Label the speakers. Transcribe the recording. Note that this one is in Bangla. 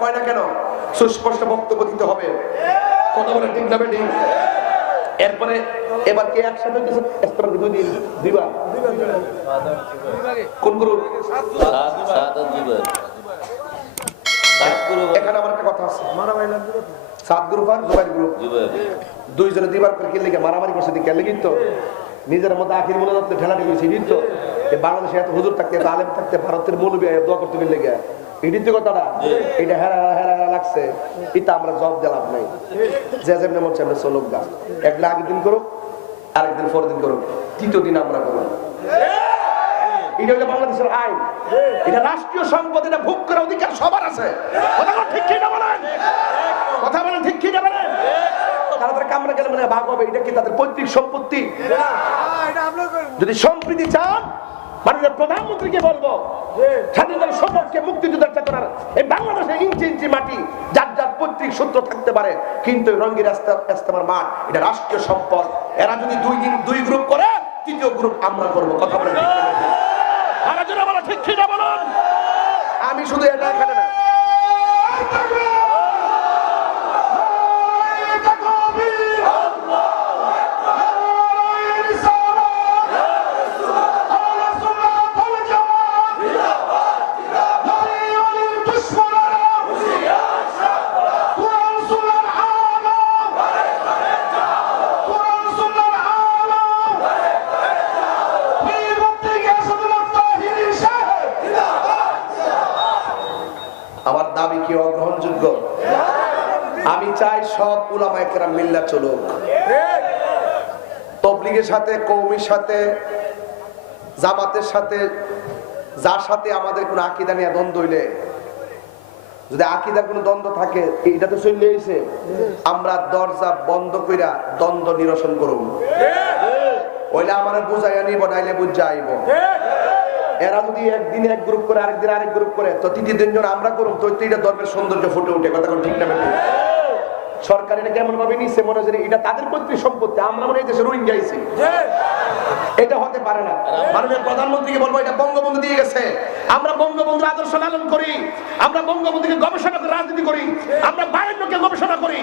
Speaker 1: কয় না কেন? সুস্পষ্ট বক্তব্য দিতে হবে। কথা বলে ঠিক না বেটি? এরপরে এবার কে একসাথে হইতেছে? ইস্তেমার দুই দিন দুইবার। কোন গ্রুপ
Speaker 2: সাত সাত আর জুবের সাত গ্রুপ
Speaker 1: এখানে আমার একটা কথা আছে। সাত গ্রুপ আর জুবাইর গ্রুপ দুইজনে দুইবার করে মারামারি করছে দিকে লেগে তো নিজের মধ্যে আখির মনে যাচ্ছে সেদিন বাংলাদেশে এত হুজুর থাকতে এত আলেম থাকতে ভারতের মৌলবী দোয়া করতে মিললে গিয়া এটির তো কথাটা। এটা হেরা হেরা হেরা হেরা লাগছে। এটা আমরা জব দিলাম নাই। যে যেমনি মন আমরা চলুক গা। একদিন আগের দিন করুক আরেকদিন পরের দিন করুক। তৃতীয় দিন আমরা করুক। এটা হলো বাংলাদেশের আইন। এটা রাষ্ট্রীয় সম্পদ এটা ভোগ করার অধিকার সবার আছে। কথা বলেন ঠিক কি না বলেন? কথা বলেন ঠিক কি না বলেন তারা কামড়ে গেলে মানে ভাগ হবে। এটা কি তাদের পৈতৃক সম্পত্তি? যদি সম্প্রীতি চান মাননীয় প্রধানমন্ত্রীকে বলব স্বাধীনতার সপক্ষে মুক্তিযুদ্ধের চেতনার এই বাংলাদেশে ইঞ্চি ইঞ্চি মাটি যার যার পৈতৃক সূত্র থাকতে পারে কিন্তু রঙ্গির ইস্তেমার মাঠ এটা রাষ্ট্রীয় সম্পদ। এরা যদি দুই দিন দুই গ্রুপ করে তৃতীয় গ্রুপ আমরা করব। কথা বলে আমি শুধু এটা অগ্রহণযোগ্য আমি চাই সব উলামা একরাম মিল্লা চলুক। তবলিগের সাথে কৌমির সাথে জামাতের সাথে যার সাথে আমাদের কোনো আকিদা নিয়ে দ্বন্দ্ব হইলে যদি আকিদার কোনো দ্বন্দ্ব থাকে এটা তো চলে এসে আমরা দরজা বন্ধ কইরা দ্বন্দ্ব নিরসন করুন। ওইলে আমার বুঝাইয়া নিব নাইলে বুঝা আইব এরা যদি একদিন এক গ্রুপ করে, আরেকদিন আরেক গ্রুপ করে, তো তৃতীয় দিনজন আমরা করুম, তো এটা ধর্মের সৌন্দর্য ফুটে উঠে, কথা ঠিক না সরকার এটা কেমন ভাবে নিচ্ছে মনে হচ্ছে এটা তাদের পৈতৃক সম্পত্তি, আমরা মনে হয় দেশে রুইন যাইছি এটা হতে পারে না। মাননীয় প্রধানমন্ত্রীকে বলব, এটা বঙ্গবন্ধু দিয়ে গেছে। আমরা বঙ্গবন্ধুর আদর্শ লালন করি, আমরা বঙ্গবন্ধুকে গবেষণা রাজনীতি করি, আমরা লোককে গবেষণা করি।